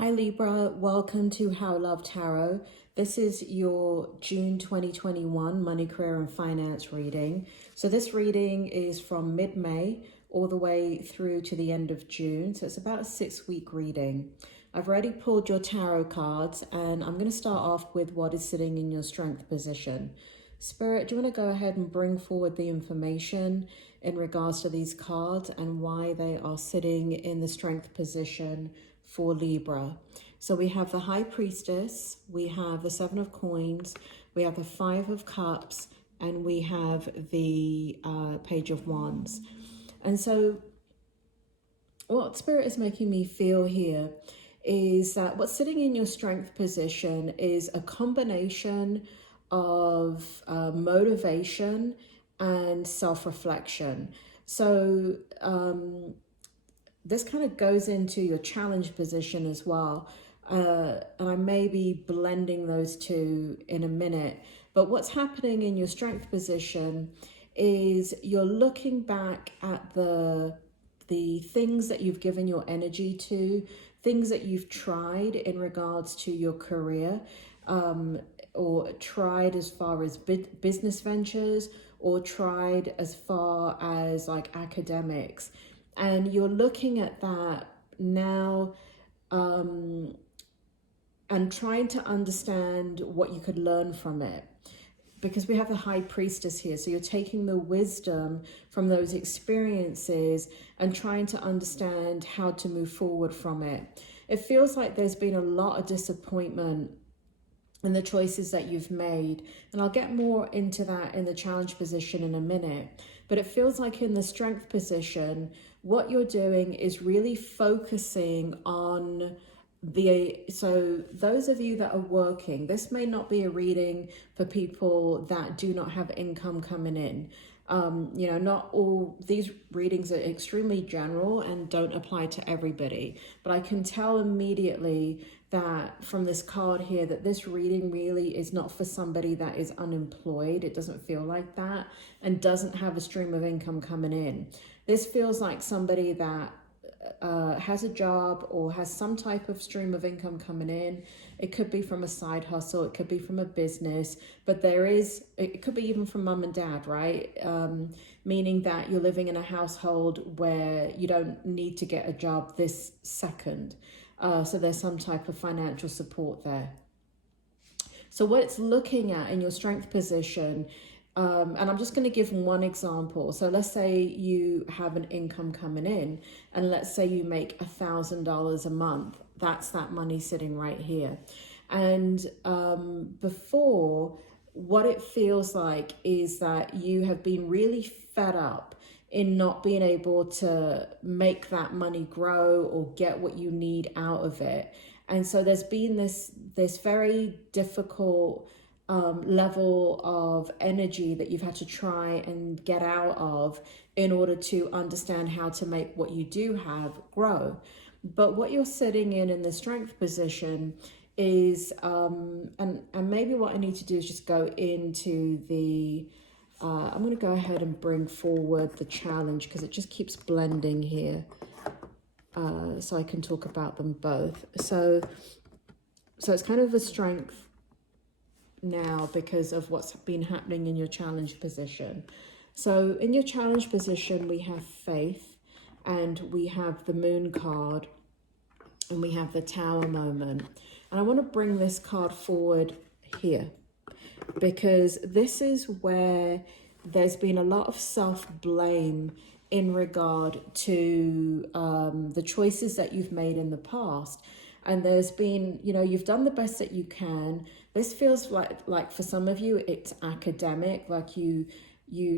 Hi Libra, welcome to How Love Tarot. This is your June 2021 money, career and finance reading. So this reading is from mid-May all the way through to the end of June. So it's about a 6-week reading. I've already pulled your tarot cards and I'm going to start off with what is sitting in your strength position. Spirit, do you want to go ahead and bring forward the information in regards to these cards and why they are sitting in the strength position for Libra? So we have the High Priestess, we have the Seven of Coins, we have the Five of Cups, and we have the Page of Wands. And so what Spirit is making me feel here is that what's sitting in your strength position is a combination of motivation and self-reflection. So this kind of goes into your challenge position as well. And I may be blending those two in a minute. But what's happening in your strength position is you're looking back at the things that you've given your energy to, things that you've tried in regards to your career, or tried as far as business ventures, or tried as far as like academics. And you're looking at that now and trying to understand what you could learn from it. Because we have the High Priestess here. So you're taking the wisdom from those experiences and trying to understand how to move forward from it. It feels like there's been a lot of disappointment in the choices that you've made. And I'll get more into that in the challenge position in a minute. But it feels like in the strength position, what you're doing is really focusing on so those of you that are working, this may not be a reading for people that do not have income coming in. Not all these readings are extremely general and don't apply to everybody, but I can tell immediately that from this card here that this reading really is not for somebody that is unemployed. It doesn't feel like that and doesn't have a stream of income coming in. This feels like somebody that has a job or has some type of stream of income coming in. It could be from a side hustle, it could be from a business, but it could be even from mum and dad, right? Meaning that you're living in a household where you don't need to get a job this second. So there's some type of financial support there. So what it's looking at in your strength position, and I'm just going to give one example. So let's say you have an income coming in and let's say you make $1,000 a month. That's that money sitting right here. And before, what it feels like is that you have been really fed up in not being able to make that money grow or get what you need out of it. And so there's been this very difficult level of energy that you've had to try and get out of in order to understand how to make what you do have grow. But what you're sitting in the strength position is, and maybe what I need to do is just go into the, I'm going to go ahead and bring forward the challenge because it just keeps blending here. So I can talk about them both. So it's kind of a strength now because of what's been happening in your challenge position. So in your challenge position, we have faith and we have the moon card and we have the tower moment. And I want to bring this card forward here because this is where there's been a lot of self-blame in regard to the choices that you've made in the past. And there's been, you've done the best that you can. This feels like for some of you, it's academic, like you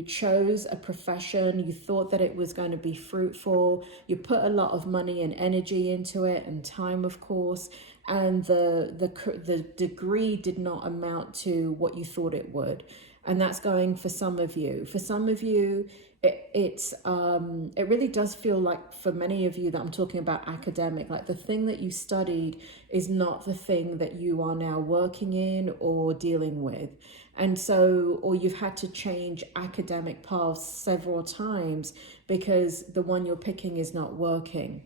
chose a profession, you thought that it was going to be fruitful, you put a lot of money and energy into it and time, of course, and the degree did not amount to what you thought it would. And that's going for some of you. For some of you, it really does feel like for many of you that I'm talking about academic, like the thing that you studied is not the thing that you are now working in or dealing with. And so, or you've had to change academic paths several times because the one you're picking is not working.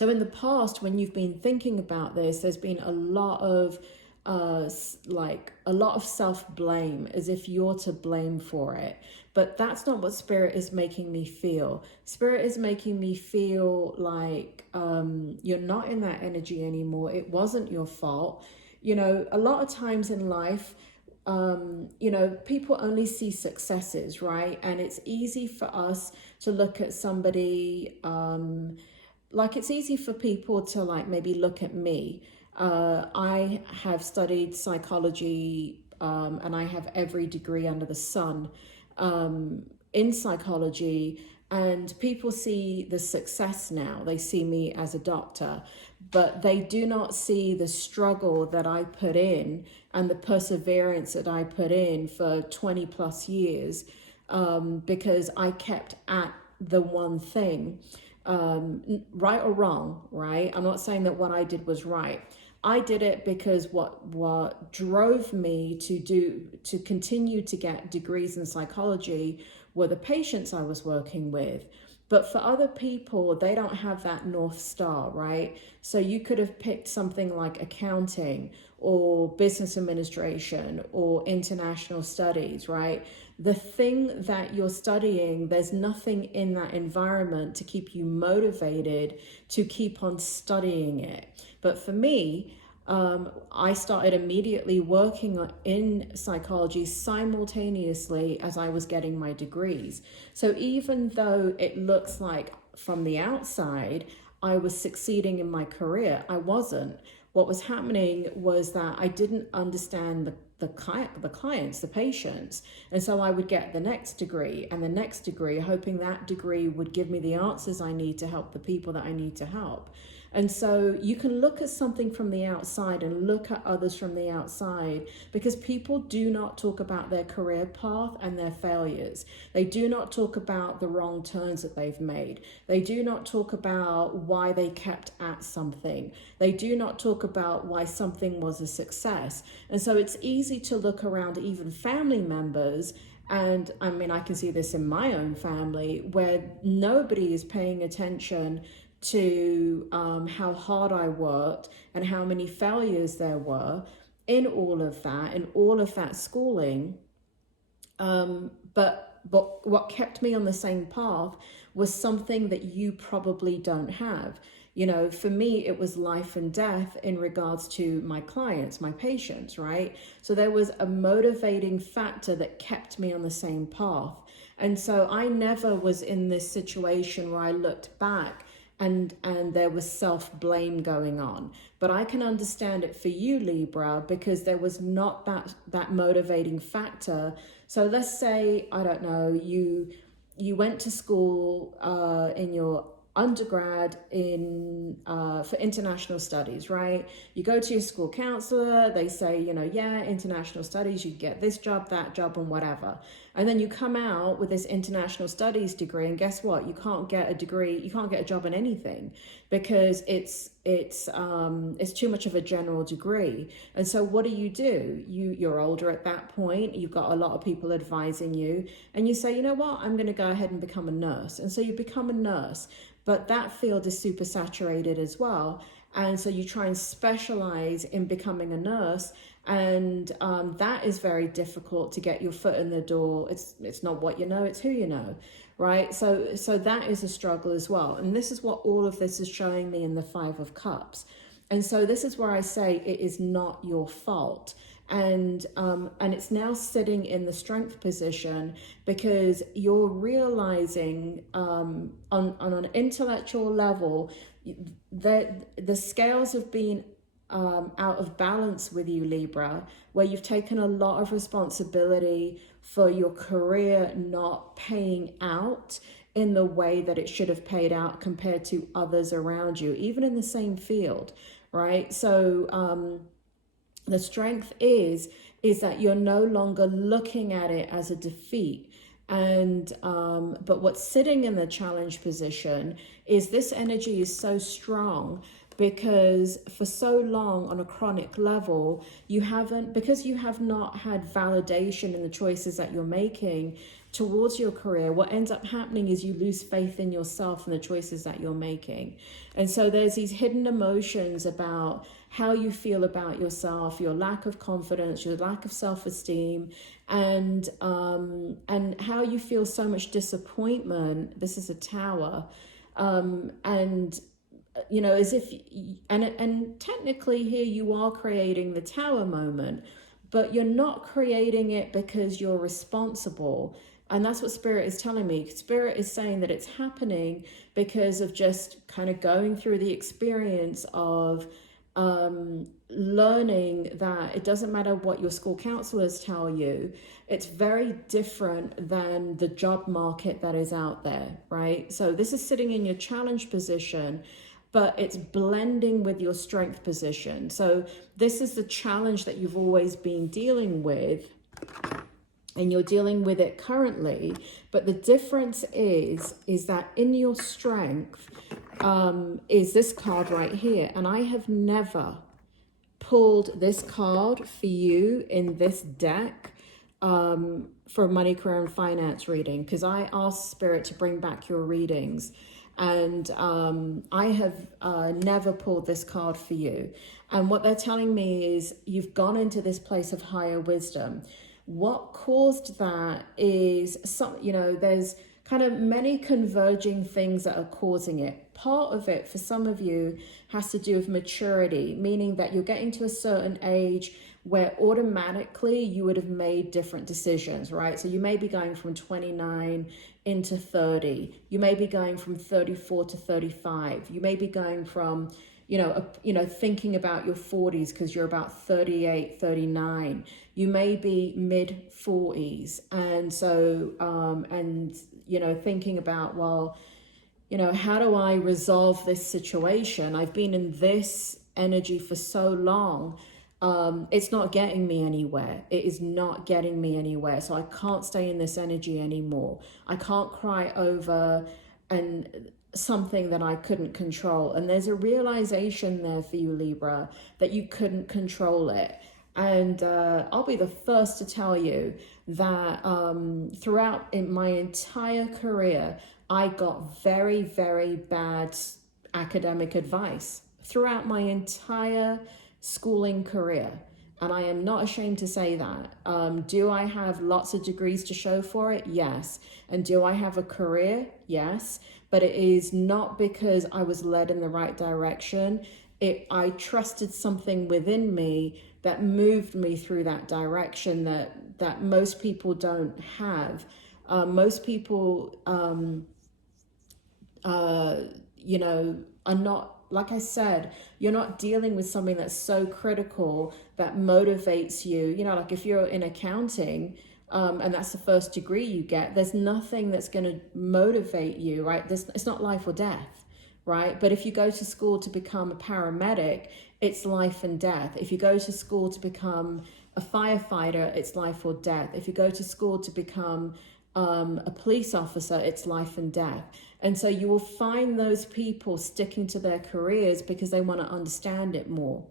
So in the past, when you've been thinking about this, there's been a lot of self-blame, as if you're to blame for it. But that's not what Spirit is making me feel. Spirit is making me feel like you're not in that energy anymore. It wasn't your fault. You know, a lot of times in life, you know, people only see successes, right? And it's easy for us to look at somebody, like it's easy for people to like maybe look at me. I have studied psychology, and I have every degree under the sun in psychology, and people see the success now. They see me as a doctor, but they do not see the struggle that I put in and the perseverance that I put in for 20 plus years, because I kept at the one thing, right or wrong, right? I'm not saying that what I did was right. I did it because what drove me to continue to get degrees in psychology were the patients I was working with. But for other people, they don't have that North Star, right? So you could have picked something like accounting or business administration or international studies, right? The thing that you're studying, there's nothing in that environment to keep you motivated to keep on studying it. But for me, I started immediately working in psychology simultaneously as I was getting my degrees. So even though it looks like from the outside I was succeeding in my career, I wasn't. What was happening was that I didn't understand the clients, the patients. And so I would get the next degree and the next degree, hoping that degree would give me the answers I need to help the people that I need to help. And so you can look at something from the outside and look at others from the outside, because people do not talk about their career path and their failures. They do not talk about the wrong turns that they've made. They do not talk about why they kept at something. They do not talk about why something was a success. And so it's easy to look around even family members, and I mean, I can see this in my own family, where nobody is paying attention to how hard I worked and how many failures there were in all of that schooling. But what kept me on the same path was something that you probably don't have. You know, for me, it was life and death in regards to my clients, my patients, right? So there was a motivating factor that kept me on the same path. And so I never was in this situation where I looked back and there was self-blame going on. But I can understand it for you, Libra, because there was not that motivating factor. So let's say, I don't know, you went to school in your undergrad for international studies, right? You go to your school counselor, they say, you know, yeah, international studies, you get this job, that job, and whatever. And then you come out with this international studies degree, and guess what? You can't get a degree, you can't get a job in anything, because it's too much of a general degree. And so what do? You're older at that point, you've got a lot of people advising you, and you say, you know what, I'm going to go ahead and become a nurse. And so you become a nurse, but that field is super saturated as well. And so you try and specialize in becoming a nurse, and that is very difficult to get your foot in the door. It's not what you know, it's who you know, right? So that is a struggle as well. And this is what all of this is showing me in the Five of Cups. And so this is where I say it is not your fault. And it's now sitting in the strength position, because you're realizing on an intellectual level that the scales have been out of balance with you, Libra, where you've taken a lot of responsibility for your career not paying out in the way that it should have paid out compared to others around you, even in the same field, right? So the strength is that you're no longer looking at it as a defeat. And but what's sitting in the challenge position is this energy is so strong, because for so long on a chronic level, because you have not had validation in the choices that you're making, towards your career, what ends up happening is you lose faith in yourself and the choices that you're making. And so there's these hidden emotions about how you feel about yourself, your lack of confidence, your lack of self-esteem, and how you feel so much disappointment. This is a tower. And you know, as if, and technically here you are creating the tower moment, but you're not creating it because you're responsible. And that's what Spirit is telling me. Spirit is saying that it's happening because of just kind of going through the experience of learning that it doesn't matter what your school counselors tell you. It's very different than the job market that is out there, right? So this is sitting in your challenge position, but it's blending with your strength position. So this is the challenge that you've always been dealing with, and you're dealing with it currently. But the difference is that in your strength is this card right here. And I have never pulled this card for you in this deck for a money, career, and finance reading, because I asked Spirit to bring back your readings. And I have never pulled this card for you. And what they're telling me is you've gone into this place of higher wisdom. What caused that is there's kind of many converging things that are causing it. Part of it for some of you has to do with maturity, meaning that you're getting to a certain age where automatically you would have made different decisions, right? So you may be going from 29 into 30. You may be going from 34 to 35. You may be going from, thinking about your 40s because you're about 38, 39. You may be mid 40s. And so, thinking about, well, how do I resolve this situation? I've been in this energy for so long. It's not getting me anywhere. It is not getting me anywhere. So I can't stay in this energy anymore. I can't cry over something that I couldn't control. And there's a realization there for you, Libra, that you couldn't control it. And I'll be the first to tell you that throughout in my entire career, I got very, very bad academic advice throughout my entire schooling career. And I am not ashamed to say that. Do I have lots of degrees to show for it? Yes. And do I have a career? Yes. But it is not because I was led in the right direction. I trusted something within me that moved me through that direction that most people don't have. Most people, are not, like I said, you're not dealing with something that's so critical that motivates you. Like if you're in accounting, and that's the first degree you get, there's nothing that's going to motivate you, right? It's not life or death, right? But if you go to school to become a paramedic, it's life and death. If you go to school to become a firefighter, it's life or death. If you go to school to become a police officer, it's life and death. And so you will find those people sticking to their careers because they want to understand it more.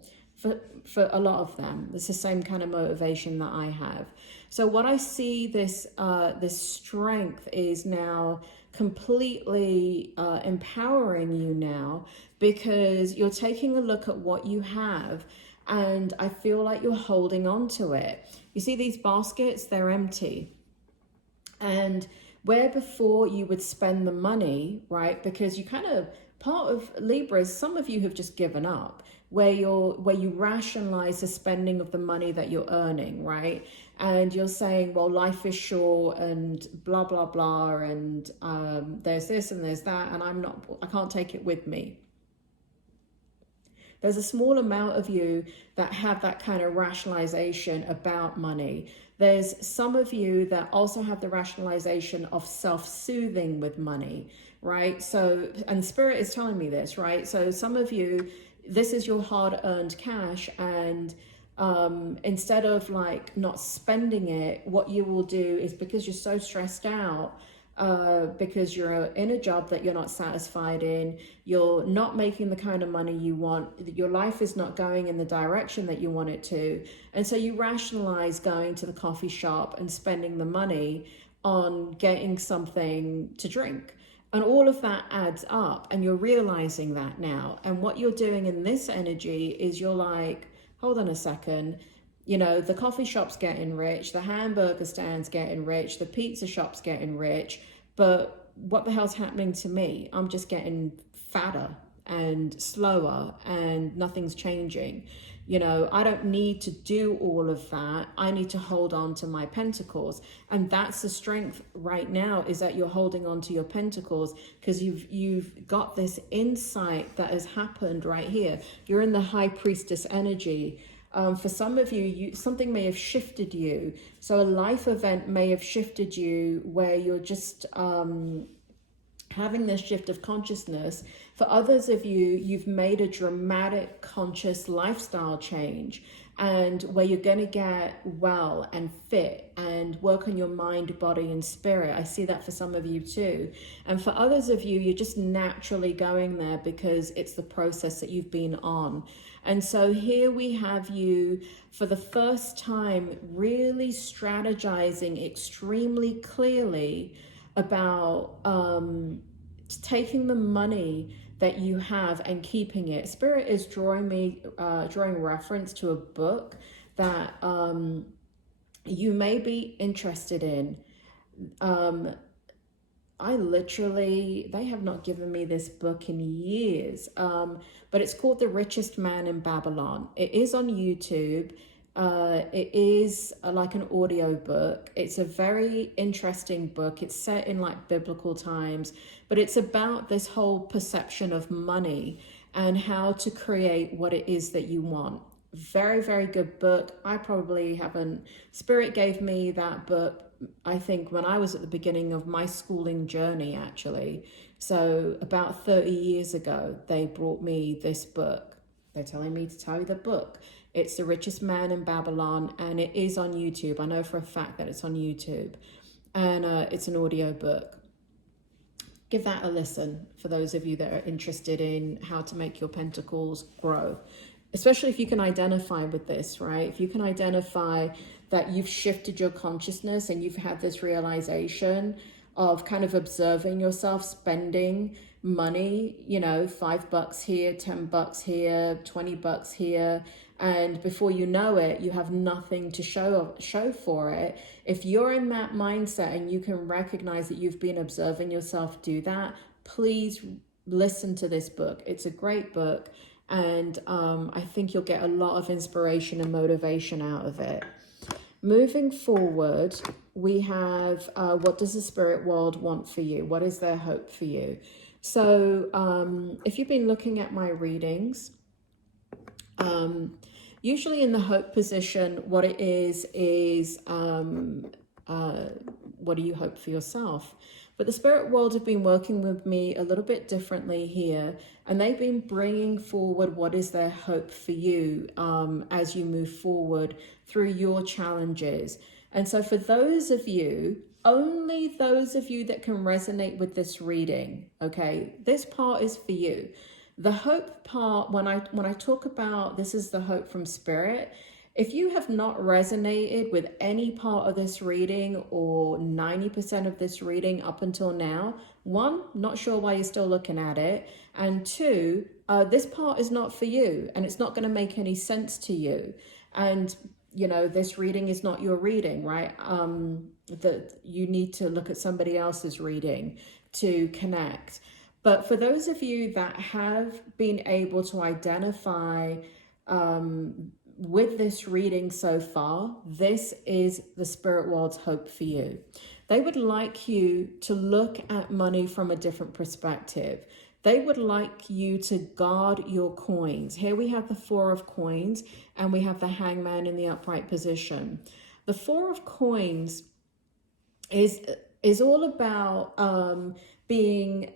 For a lot of them, it's the same kind of motivation that I have. So what I see this strength is now completely empowering you now, because you're taking a look at what you have, and I feel like you're holding on to it. You see these baskets, they're empty. And where before you would spend the money, right? Because you kind of, part of Libra is some of you have just given up, where you rationalize the spending of the money that you're earning, right? And you're saying, well, life is short and blah, blah, blah. And there's this and there's that. And I can't take it with me. There's a small amount of you that have that kind of rationalization about money. There's some of you that also have the rationalization of self-soothing with money, right? So, and Spirit is telling me this, right? So some of you, this is your hard-earned cash, and instead of like not spending it, what you will do is, because you're so stressed out, because you're in a job that you're not satisfied in, you're not making the kind of money you want, your life is not going in the direction that you want it to, and so you rationalize going to the coffee shop and spending the money on getting something to drink. And all of that adds up, and you're realizing that now. And what you're doing in this energy is you're like, hold on a second, you know, the coffee shop's getting rich, the hamburger stand's getting rich, the pizza shop's getting rich, but what the hell's happening to me? I'm just getting fatter and slower and nothing's changing. You know, I don't need to do all of that. I need to hold on to my pentacles. And that's the strength right now, is that you're holding on to your pentacles because you've got this insight that has happened right here. You're in the high priestess energy. For some of you, something may have shifted you. So a life event may have shifted you where you're just having this shift of consciousness. For others of you, you've made a dramatic conscious lifestyle change, and where you're going to get well and fit and work on your mind, body and spirit. I see that for some of you too. And for others of you, you're just naturally going there because it's the process that you've been on. And so here we have you for the first time really strategizing extremely clearly about taking the money that you have and keeping it. Spirit is drawing reference to a book that you may be interested in. They have not given me this book in years, but it's called The Richest Man in Babylon. It is on YouTube. It is like an audio book. It's a very interesting book. It's set in like biblical times, but it's about this whole perception of money and how to create what it is that you want. Very, very good book. I probably haven't, Spirit gave me that book, I think, when I was at the beginning of my schooling journey, actually. So about 30 years ago, they brought me this book. They're telling me to tell you the book. It's The Richest Man in Babylon, and it is on YouTube. I know for a fact that it's on YouTube, and it's an audio book. Give that a listen for those of you that are interested in how to make your pentacles grow, especially if you can identify with this, right? If you can identify that you've shifted your consciousness and you've had this realization of kind of observing yourself spending money, you know, $5 here, $10 here, $20 here, and before you know it, you have nothing to show for it. If you're in that mindset and you can recognize that you've been observing yourself do that, please listen to this book. It's a great book, and I think you'll get a lot of inspiration and motivation out of it. Moving forward, we have what does the spirit world want for you? What is their hope for you? So if you've been looking at my readings, usually in the hope position, what it is what do you hope for yourself? But the spirit world have been working with me a little bit differently here, and they've been bringing forward what is their hope for you as you move forward through your challenges. And so for those of you, only those of you that can resonate with this reading, okay, this part is for you. The hope part, when I talk about this is the hope from spirit, if you have not resonated with any part of this reading or 90% of this reading up until now, one, not sure why you're still looking at it, and two, this part is not for you and it's not going to make any sense to you. And you know, this reading is not your reading, right? That you need to look at somebody else's reading to connect. But for those of you that have been able to identify with this reading so far, this is the spirit world's hope for you. They would like you to look at money from a different perspective. They would like you to guard your coins. Here we have the Four of Coins and we have the Hangman in the upright position. The Four of Coins is all about being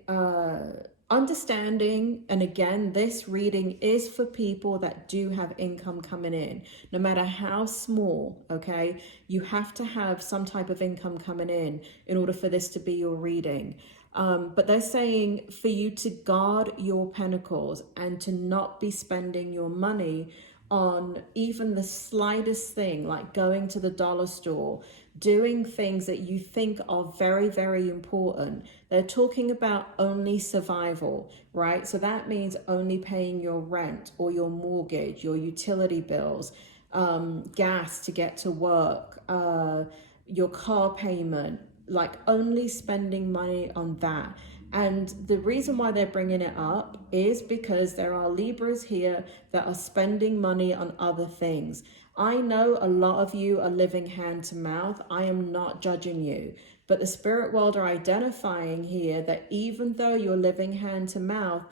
understanding. And again, this reading is for people that do have income coming in, no matter how small, okay? You have to have some type of income coming in order for this to be your reading. But they're saying for you to guard your pentacles and to not be spending your money on even the slightest thing, like going to the dollar store, doing things that you think are very, very important. They're talking about only survival, right? So that means only paying your rent or your mortgage, your utility bills, gas to get to work, your car payment, like only spending money on that. And the reason why they're bringing it up is because there are Libras here that are spending money on other things. I know a lot of you are living hand to mouth. I am not judging you. But the spirit world are identifying here that even though you're living hand to mouth,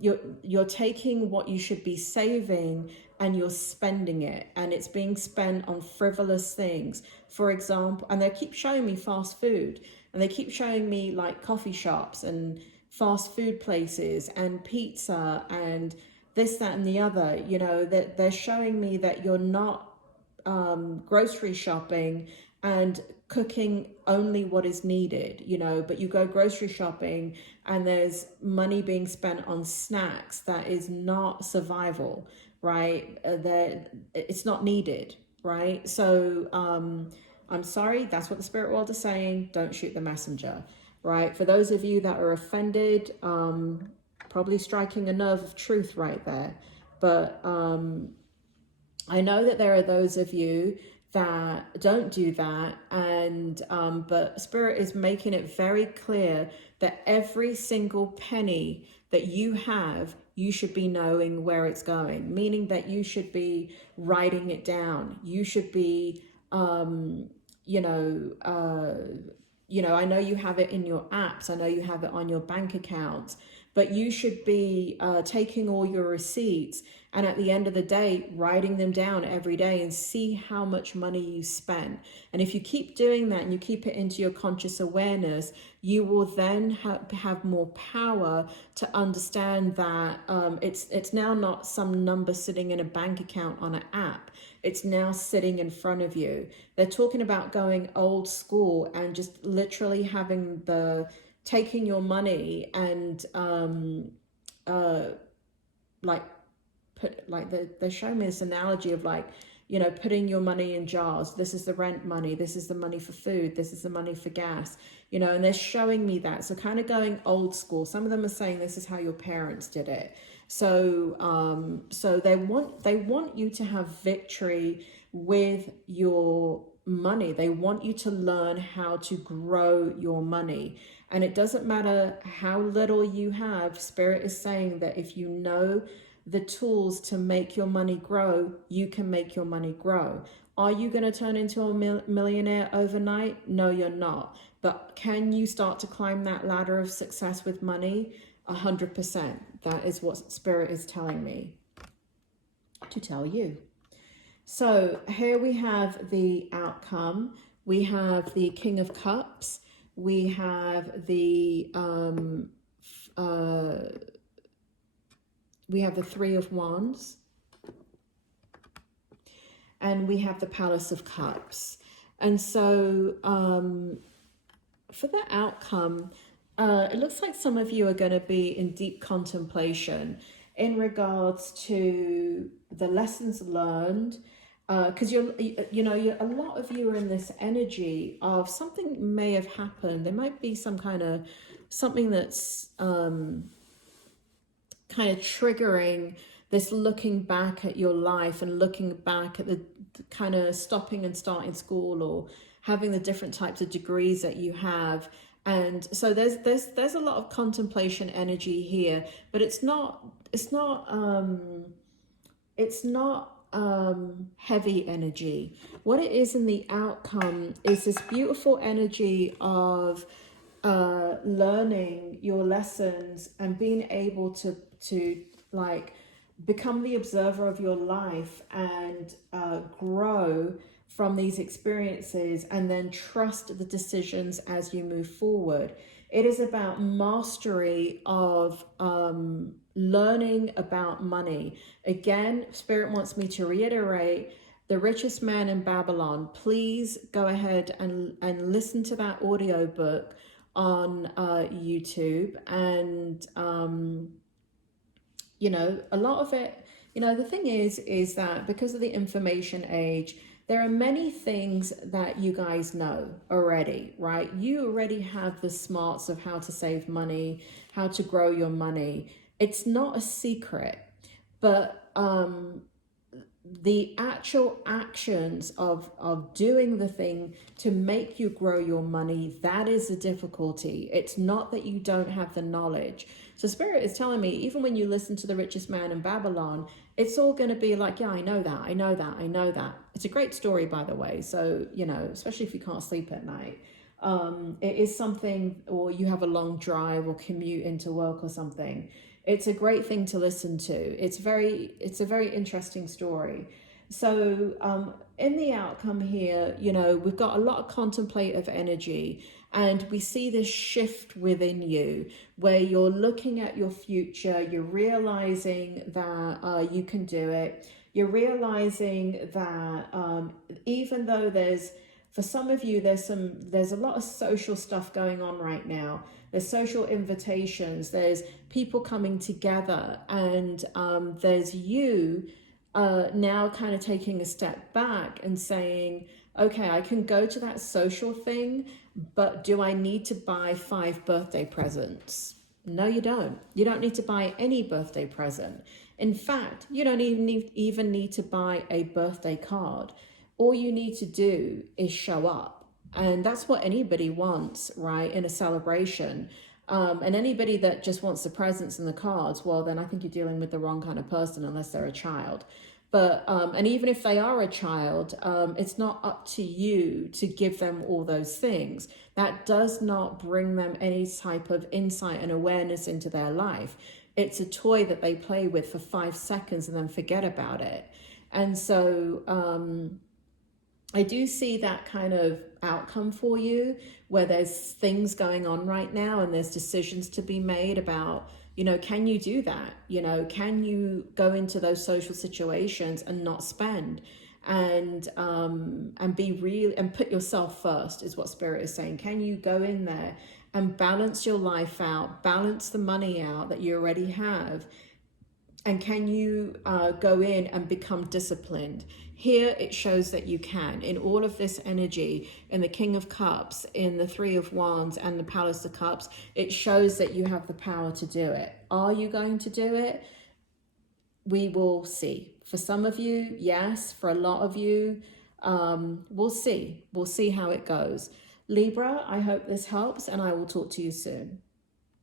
you're taking what you should be saving and you're spending it, and it's being spent on frivolous things. For example, and they keep showing me fast food, and they keep showing me like coffee shops and fast food places and pizza and this, that, and the other. You know, that they're showing me that you're not grocery shopping and cooking only what is needed, you know, but you go grocery shopping and there's money being spent on snacks that is not survival, right? It's not needed, right? So I'm sorry, that's what the spirit world is saying. Don't shoot the messenger, right? For those of you that are offended, probably striking a nerve of truth right there. But I know that there are those of you that don't do that, and but Spirit is making it very clear that every single penny that you have, you should be knowing where it's going, meaning that you should be writing it down. You should be, you know, I know you have it in your apps. I know you have it on your bank accounts, but you should be taking all your receipts and at the end of the day, writing them down every day and see how much money you spend. And if you keep doing that and you keep it into your conscious awareness, you will then have more power to understand that it's now not some number sitting in a bank account on an app. It's now sitting in front of you. They're talking about going old school and just literally having taking your money and they're showing me this analogy of like, you know, putting your money in jars. This is the rent money. This is the money for food. This is the money for gas, you know, and they're showing me that. So kind of going old school. Some of them are saying this is how your parents did it. So, so they want you to have victory with your money. They want you to learn how to grow your money. And it doesn't matter how little you have. Spirit is saying that if you know the tools to make your money grow, you can make your money grow. Are you going to turn into a millionaire overnight? No, you're not. But can you start to climb that ladder of success with money? 100%. That is what Spirit is telling me to tell you. So here we have the outcome. We have the King of Cups. We have the Three of Wands, and we have the Palace of Cups. And so for the outcome, it looks like some of you are going to be in deep contemplation in regards to the lessons learned, because a lot of you are in this energy of something may have happened. There might be something that's kind of triggering this looking back at your life and looking back at the kind of stopping and starting school or having the different types of degrees that you have. And so there's a lot of contemplation energy here, but it's not heavy energy. What it is in the outcome is this beautiful energy of learning your lessons and being able to like become the observer of your life and grow from these experiences and then trust the decisions as you move forward. It is about mastery of learning about money. Again, Spirit wants me to reiterate The Richest Man in Babylon. Please go ahead and listen to that audiobook on YouTube, and you know, a lot of it, you know, the thing is that because of the information age, there are many things that you guys know already, right? You already have the smarts of how to save money, how to grow your money. It's not a secret, but the actual actions of doing the thing to make you grow your money, that is the difficulty. It's not that you don't have the knowledge. So Spirit is telling me, even when you listen to The Richest Man in Babylon, it's all going to be like, yeah, I know that, I know that, I know that. It's a great story, by the way. So, you know, especially if you can't sleep at night. It is something, or you have a long drive or commute into work or something. It's a great thing to listen to. It's a very interesting story. So in the outcome here, you know, we've got a lot of contemplative energy, and we see this shift within you where you're looking at your future, you're realizing that you can do it. You're realizing that even though for some of you, there's a lot of social stuff going on right now. There's social invitations, there's people coming together, and there's you now kind of taking a step back and saying, okay, I can go to that social thing, but do I need to buy 5 birthday presents? No, you don't. You don't need to buy any birthday present. In fact, you don't even need to buy a birthday card. All you need to do is show up. And that's what anybody wants, right, in a celebration. And anybody that just wants the presents and the cards, well, then I think you're dealing with the wrong kind of person unless they're a child. But, and even if they are a child, it's not up to you to give them all those things. That does not bring them any type of insight and awareness into their life. It's a toy that they play with for 5 seconds and then forget about it. And so I do see that kind of outcome for you, where there's things going on right now and there's decisions to be made about, you know, can you do that? You know, can you go into those social situations and not spend and be real and put yourself first, is what Spirit is saying. Can you go in there and balance your life out, balance the money out that you already have? And can you go in and become disciplined? Here it shows that you can. In all of this energy, in the King of Cups, in the Three of Wands, and the Palace of Cups, it shows that you have the power to do it. Are you going to do it? We will see. For some of you, yes. For a lot of you, we'll see. We'll see how it goes. Libra, I hope this helps, and I will talk to you soon.